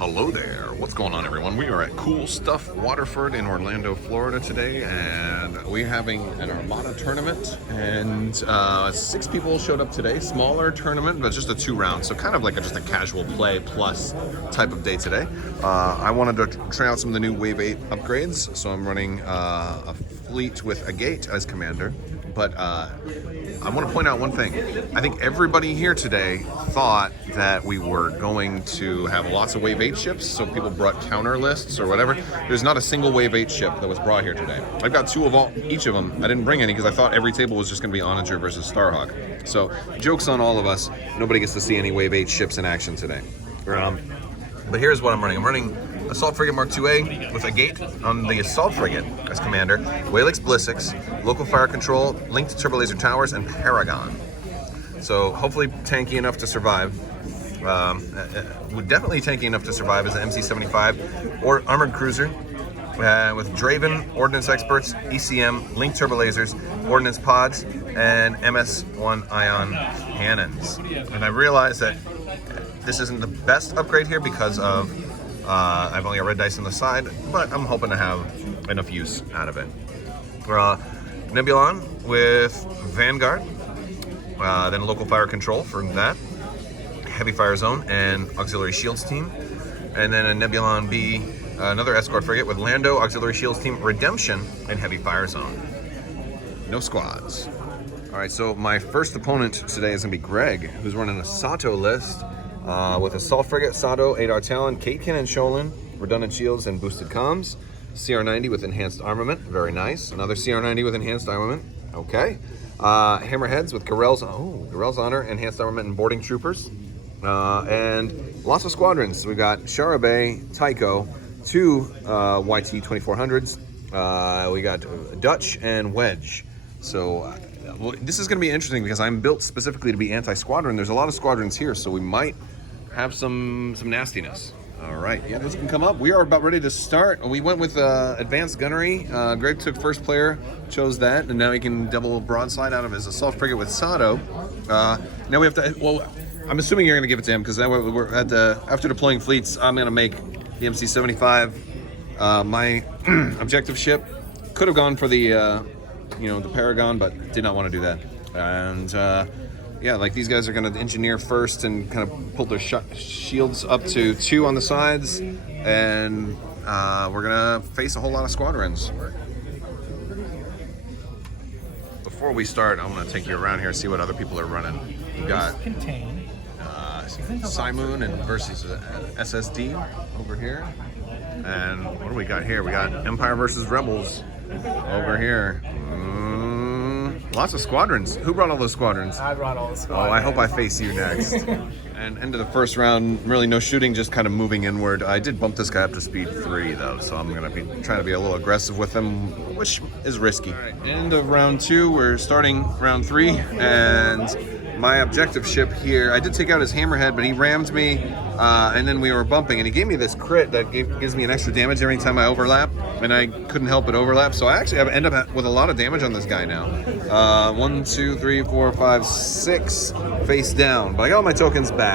Hello there. What's going on, everyone? We are at Cool Stuff Waterford in Orlando, Florida today, and we're having an Armada tournament, and 6 people showed up today. Smaller tournament, but just a 2-round, so kind of like just a casual play plus type of day today. I wanted to try out some of the new Wave 8 upgrades, so I'm running a fleet with a gate as commander. But I want to point out one thing. I think everybody here today thought that we were going to have lots of Wave 8 ships, so people brought counter lists or whatever. There's not a single Wave 8 ship that was brought here today. I've got 2 of each of them. I didn't bring any because I thought every table was just going to be Onager versus Starhawk. So, joke's on all of us. Nobody gets to see any Wave 8 ships in action today. But here's what I'm running. I'm running Assault Frigate Mark IIA with a gate on the Assault Frigate as commander, Whalix Blissix, local fire control, linked turbo laser towers, and Paragon. So hopefully tanky enough to survive. Definitely tanky enough to survive as an MC-75 or armored cruiser with Draven, Ordnance Experts, ECM, linked turbo lasers, Ordnance pods, and MS-1 ion cannons. And I realize that this isn't the best upgrade here because of I've only got red dice on the side, but I'm hoping to have enough use out of it. Nebulon with Vanguard, then local fire control for that, heavy fire zone and auxiliary shields team, and then a Nebulon B, another escort frigate with Lando, auxiliary shields team, redemption, and heavy fire zone. No squads. All right, so my first opponent today is gonna be Greg, who's running a Sato list. With Assault Frigate, Sato, 8R Talon, Caitkin and Sholin, redundant shields and boosted comms, CR-90 with enhanced armament, very nice. Another CR-90 with enhanced armament, okay. Hammerheads with Garel's Honor, enhanced armament and boarding troopers. And lots of squadrons. We got Sharabe, Tycho, 2 YT-2400s. We got Dutch and Wedge. So this is going to be interesting because I'm built specifically to be anti-squadron. There's a lot of squadrons here, so we might have some nastiness. All right, yeah, this can come up. We are about ready to start. We went with advanced gunnery. Greg took first player, chose that, and now he can double broadside out of his assault frigate with Sato. Now we have to. Well, I'm assuming you're going to give it to him because now we're at after deploying fleets. I'm going to make the MC-75 my objective ship. Could have gone for the the Paragon, but did not want to do that. And yeah, like these guys are going to engineer first and kind of pull their shields up to 2 on the sides, and we're going to face a whole lot of squadrons. Before we start, I'm going to take you around here and see what other people are running. You got Simoon and versus SSD over here. And what do we got here? We got Empire versus Rebels over here. Lots of squadrons. Who brought all those squadrons? I brought all the squadrons. Oh, I hope I face you next. And end of the first round, really no shooting, just kind of moving inward. I did bump this guy up to speed 3 though, so I'm going to be trying to be a little aggressive with him, which is risky. All right, end of round 2, we're starting round 3, and my objective ship here, I did take out his hammerhead, but he rammed me, and then we were bumping, and he gave me this crit that gives me an extra damage every time I overlap, and I couldn't help but overlap, so I actually end up with a lot of damage on this guy now. 1, 2, 3, 4, 5, 6 face down, but I got all my tokens back.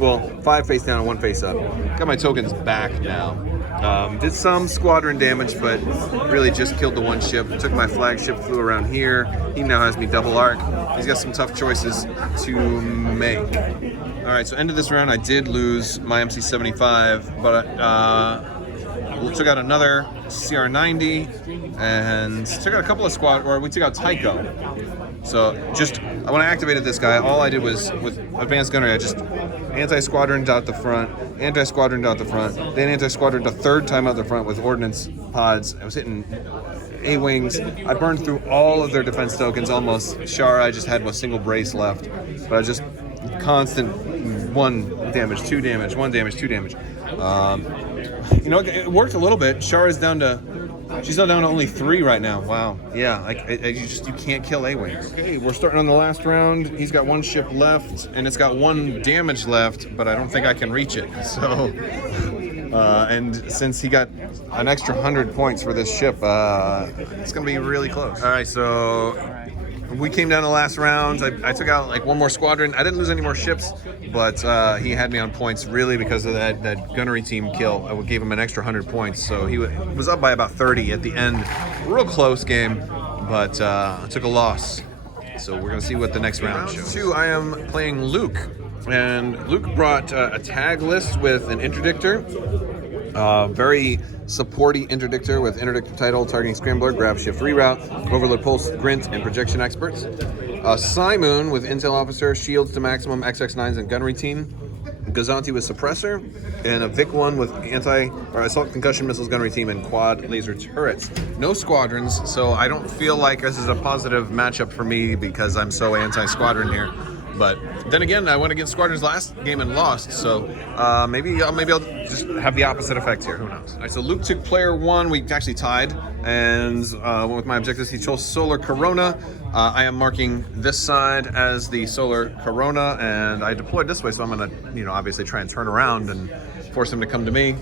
Well, 5 face down and 1 face up. Got my tokens back now. Did some squadron damage, but really just killed the 1 ship. Took my flagship, flew around here. He now has me double arc. He's got some tough choices to make. All right, so end of this round, I did lose my MC-75, but took out another CR-90 and took out a couple of we took out Tycho. So when I activated this guy, all I did was, with advanced gunnery, I just anti-squadroned out the front, anti-squadroned out the front, then anti-squadroned a 3rd time out the front with ordnance pods. I was hitting A-wings. I burned through all of their defense tokens almost. Shara, I just had a single brace left, but I just constant 1 damage, 2 damage, 1 damage, 2 damage. It worked a little bit. Shara's she's now down to only 3 right now. Wow. Yeah, you can't kill A-wings. Okay, we're starting on the last round. He's got 1 ship left, and it's got 1 damage left, but I don't think I can reach it. So, and since he got an extra 100 points for this ship, it's gonna be really close. All right, so we came down to the last rounds. I took out like one more squadron. I didn't lose any more ships, but he had me on points really because of that gunnery team kill. I gave him an extra 100 points, so he was up by about 30 at the end. Real close game, but I took a loss. So we're gonna see what the next round shows. 2, I am playing Luke, and Luke brought a tag list with an interdictor. Very supporty interdictor with interdictor title, targeting scrambler, grab shift reroute, overload pulse, grint, and projection experts. Simoon with intel officer, shields to maximum, XX9s and gunnery team. Gazanti with suppressor, and a Vic-1 with assault concussion missiles gunnery team and quad laser turrets. No squadrons, so I don't feel like this is a positive matchup for me because I'm so anti-squadron here. But then again, I went against squadrons last game and lost, so maybe I'll just have the opposite effect here. Who knows? All right, so Luke took player 1. We actually tied, and with my objectives, he chose Solar Corona. I am marking this side as the Solar Corona, and I deployed this way, so I'm gonna, obviously try and turn around and force him to come to me,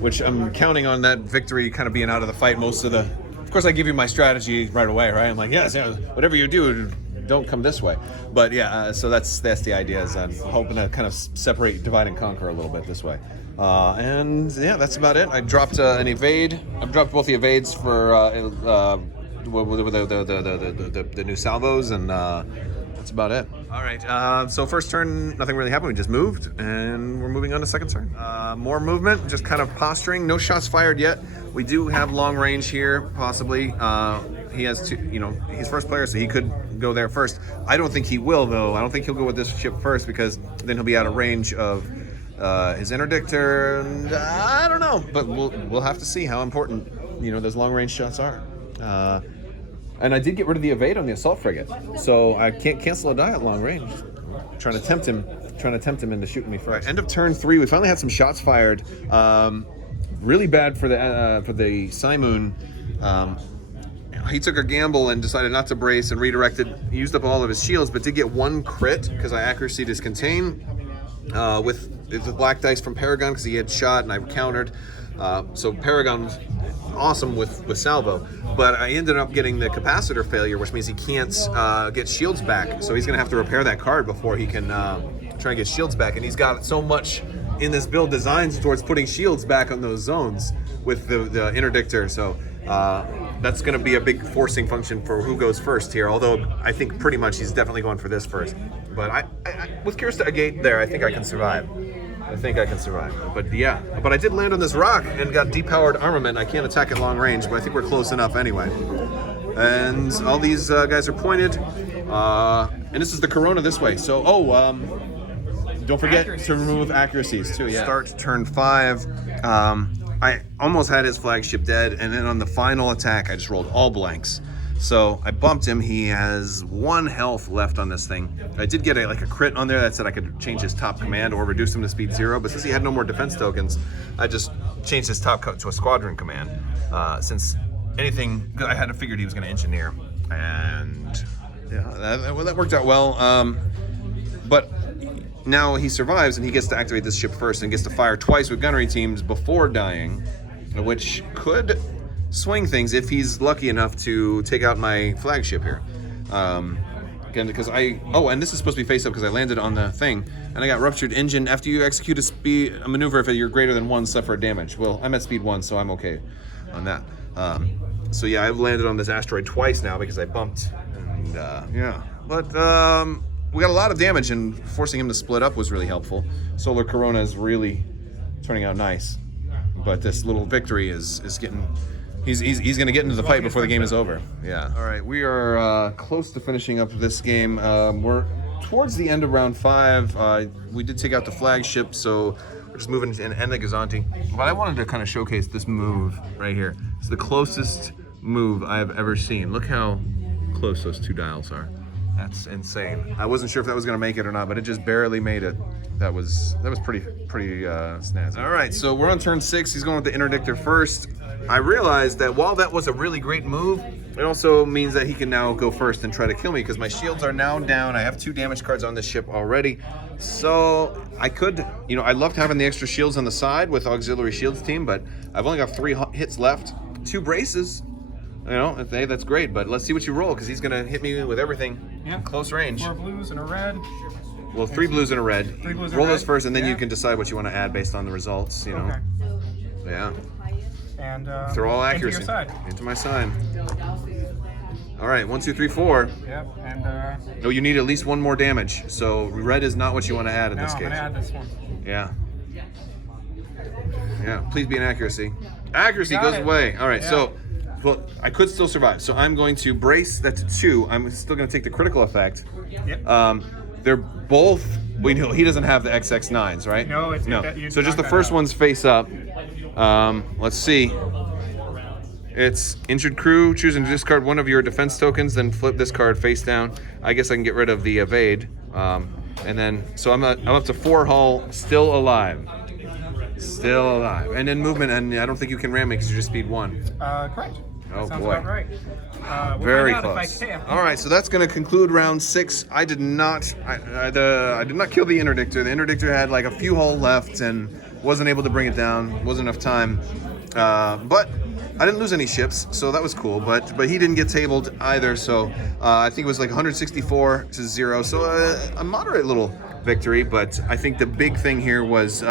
which I'm counting on that victory kind of being out of the fight most of the. Of course, I give you my strategy right away, right? I'm like, yes, whatever you do, don't come this way. But yeah, so that's the idea. Is I'm hoping to kind of separate, divide and conquer a little bit this way. And yeah, that's about it. I dropped an evade. I've dropped both the evades for the new salvos, and that's about it. All right. So first turn, nothing really happened. We just moved, and we're moving on to second turn. More movement, just kind of posturing. No shots fired yet. We do have long range here, possibly. He has two, he's first player, so he could go there first. I don't think he will, though. I don't think he'll go with this ship first because then he'll be out of range of his interdictor. And, I don't know, but we'll have to see how important those long range shots are. And I did get rid of the evade on the assault frigate, so I can't cancel a die at long range. Trying to tempt him into shooting me first. Right, end of turn 3, we finally had some shots fired. Really bad for the Simoon. He took a gamble and decided not to brace and redirected. He used up all of his shields, but did get 1 crit because I accuracy'd his contain with the black dice from Paragon because he had shot and I countered. So Paragon was awesome with salvo, but I ended up getting the capacitor failure, which means he can't get shields back. So he's gonna have to repair that card before he can try and get shields back. And he's got so much in this build designed towards putting shields back on those zones with the interdictor. So that's going to be a big forcing function for who goes first here, although I think pretty much he's definitely going for this first. But I with Kirsta Agate there, I think I can survive. But yeah, I did land on this rock and got depowered armament. I can't attack at long range, but I think we're close enough anyway. And all these guys are pointed. And this is the Corona this way. So, don't forget to remove accuracies too. Yeah. Start turn 5. I almost had his flagship dead, and then on the final attack, I just rolled all blanks. So I bumped him. He has 1 health left on this thing. I did get a crit on there that said I could change his top command or reduce him to speed 0, but since he had no more defense tokens, I just changed his top to a squadron command. Since anything, I had figured he was going to engineer, and yeah, that worked out well. But now he survives and he gets to activate this ship first and gets to fire twice with gunnery teams before dying, which could swing things if he's lucky enough to take out my flagship here. Again, because and this is supposed to be face up because I landed on the thing and I got ruptured engine. After you execute a maneuver, if you're greater than 1, suffer damage. Well, I'm at speed 1, so I'm okay on that. So yeah, I've landed on this asteroid twice now because I bumped, and yeah, but we got a lot of damage, and forcing him to split up was really helpful. Solar Corona is really turning out nice, but this little victory is getting. He's going to get into the fight before the game is over. Yeah. All right, we are close to finishing up this game. We're towards the end of round 5. We did take out the flagship, so we're just moving to end the Gazanti. But I wanted to kind of showcase this move right here. It's the closest move I've ever seen. Look how close those 2 dials are. That's insane. I wasn't sure if that was going to make it or not, but it just barely made it. That was pretty snazzy. All right, so we're on turn 6. He's going with the interdictor first. I realized that while that was a really great move, it also means that he can now go first and try to kill me because my shields are now down. I have 2 damage cards on this ship already. So I could, I loved having the extra shields on the side with auxiliary shields team, but I've only got 3 hits left. 2 braces. You know, hey, that's great, but let's see what you roll, because he's going to hit me with everything in close range. 4 blues and a red. Well, 3 blues and a red. 3 blues and roll a red. those first, and then you can decide what you want to add based on the results, you know. Okay. Yeah. And throw all into accuracy. your side. Into my side. All right, 1, 2, 3, 4. Yep, and No, you need at least 1 more damage, so red is not what you want to add in this I'm case. gonna add this one. Yeah. Yeah, please be an accuracy. Accuracy goes it. away. All right, Yeah. so, well, I could still survive. So I'm going to brace that to 2. I'm still going to take the critical effect. Yep. They're both, we know he doesn't have the XX9s, right? No, it's no. you So just knock the that first out. one's face up. Let's see. It's injured crew. Choose and discard 1 of your defense tokens, then flip this card face down. I guess I can get rid of the evade. And then, so I'm up to 4 hull, still alive. Still alive. And then movement, and I don't think you can ram me because you're just speed 1. Correct. Oh, Sounds boy. about right. We'll Very find out close. if I can. All right, so that's going to conclude round 6. I did not, I did not kill the interdictor. The interdictor had like a few hull left and wasn't able to bring it down. Wasn't enough time, but I didn't lose any ships, so that was cool. But he didn't get tabled either. So I think it was like 164 to 0. So a moderate little victory. But I think the big thing here was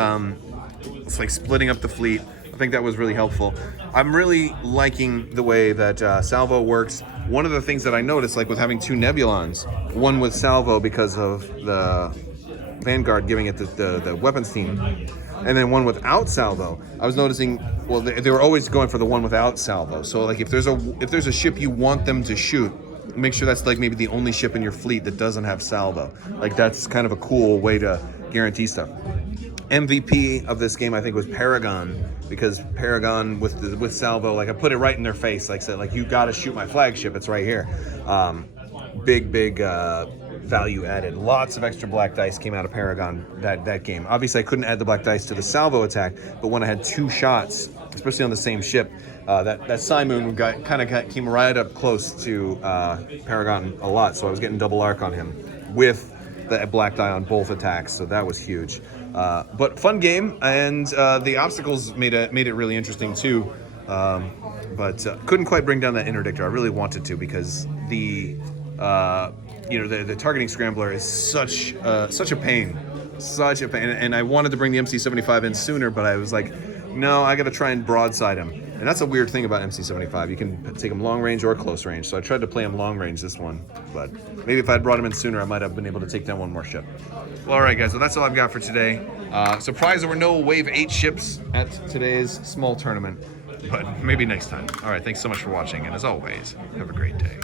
it's like splitting up the fleet. I think that was really helpful. I'm really liking the way that salvo works. One of the things that I noticed, like with having 2 Nebulons, one with salvo because of the Vanguard giving it the weapons team, and then one without salvo, I was noticing, well, they were always going for the one without salvo. So like if there's a ship you want them to shoot, make sure that's like maybe the only ship in your fleet that doesn't have salvo. Like that's kind of a cool way to guarantee stuff. MVP of this game, I think, was Paragon, because Paragon with salvo, like I put it right in their face, like said, like you got to shoot my flagship. It's right here. Big value added. Lots of extra black dice came out of Paragon that game. Obviously, I couldn't add the black dice to the salvo attack, but when I had 2 shots, especially on the same ship, that Simoon came right up close to Paragon a lot. So I was getting double arc on him with the black die on both attacks, so that was huge. But fun game, and the obstacles made it really interesting too. But couldn't quite bring down that interdictor. I really wanted to, because the targeting scrambler is such a pain, and I wanted to bring the MC75 in sooner, but I was like, no, I got to try and broadside him. And that's a weird thing about MC75. You can take him long range or close range. So I tried to play him long range this one, but maybe if I'd brought him in sooner, I might have been able to take down 1 more ship. Well, all right, guys. So that's all I've got for today. Surprised there were no Wave 8 ships at today's small tournament, but maybe next time. All right, thanks so much for watching, and as always, have a great day.